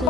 এই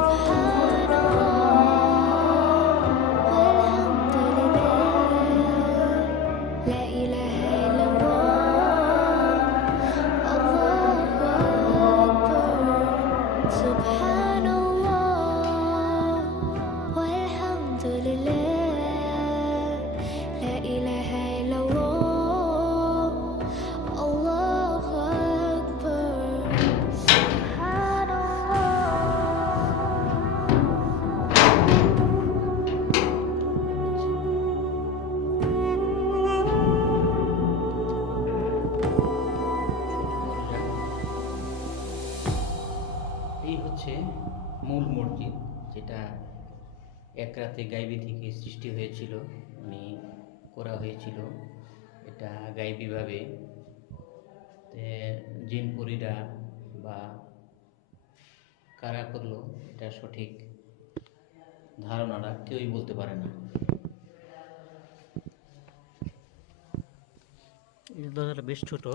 হচ্ছে মূল মসজিদ, যেটা এক রাতে গাইবি থেকে সৃষ্টি হয়েছিল, মানে করা হয়েছিল এটা গাইবীভাবে। জিন পরীরা বা কারা করলো এটা সঠিক ধারণাটা কেউই বলতে পারে না। এই দরজাটা বেশ ছোট।